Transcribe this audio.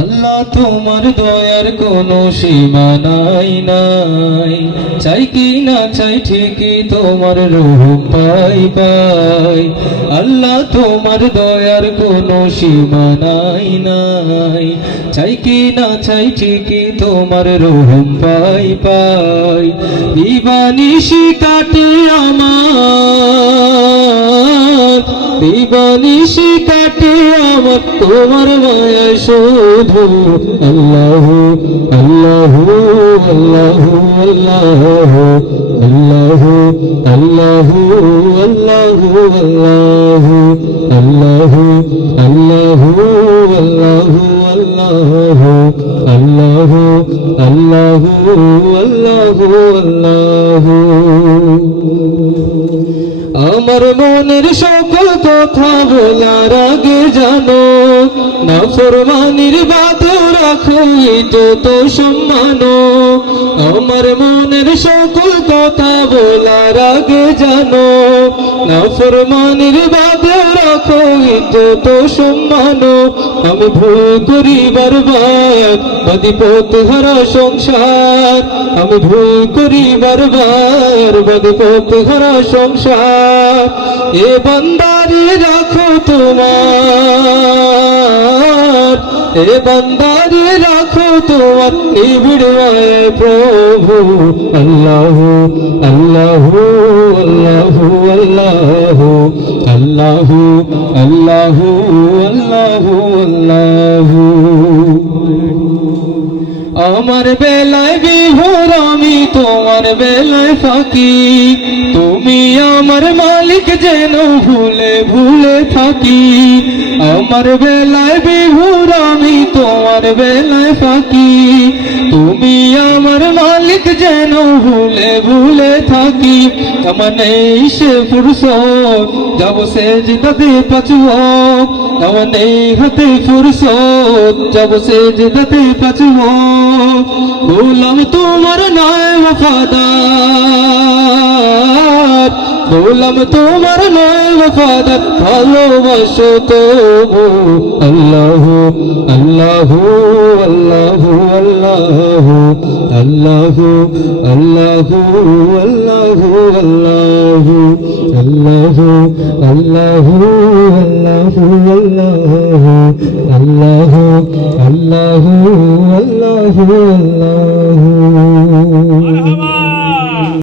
আল্লাহ তোমার দয়ার কোনো সীমা নাই নাই, চাই কি না চাই ঠিকই তোমার রহম পাই পাই। আল্লাহ তোমার দয়ার কোনো সীমা নাই নাই, চাই কি না চাই ঠিকই তোমার রহম পাই পাই। দিবানিশি কাটে আমার, দিবানিশি কাটে আমার তোমার মায়া শুধু। আল্লাহ আল্লাহ আল্লাহ আল্লাহ আল্লাহ আল্লাহ আল্লাহ আল্লাহ আল্লাহ আল্লাহ আল্লাহ আল্লাহ আল্লাহ আল্লাহ আল্লাহ। আমার মনের সকল কথা বলার আগে জানো, নাফরমানির বাধা রাখো যত সম্মান। আমার মনের সকল কথা বলার আগে জানো, নাফরমানির বাধা রাখো যত সম্মান। আমি ভুল করি বারবার বাদি পথ হারা সংসার, আমি ভুল করি বারবার বাদি পথ হারা সংসার। এ বান্দারে রাখো তোমার, এ বান্দারে রাখো তোমার নিবিড় মায়ায় প্রভু। আল্লাহ আল্লাহ আল্লাহ আল্লাহ আল্লাহ আল্লাহ আল্লাহ আল্লাহ। আমার বেলায় বিভোর আমি তোমার বেলায় ফাঁকি, তুমি আমার মালিক যেন ভুলে ভুলে থাকি। আমার বেলায় বিভোর আমি তোমার বেলায় ফাঁকি, তুমি আমার মালিক যেন ভুলে ভুলে থাকি। আমার নেই সে ফুরসত যাব সেজদাতে পাঁচব, আমার নেই হাতে ফুরসত যাব সেজদাতে পাঁচব। গোলাম তোমার নয় ওফাদার, গোলাম তোমার নয় ওফাদার ভালোবাসো তবু। আল্লাহ আল্লাহ আল্লাহ আল্লাহ আল্লাহ আল্লাহ আল্লাহ আল্লাহ আল্লাহ আল্লাহ আল্লাহ আল্লাহ আল্লাহ আল্লাহ আল্লাহ।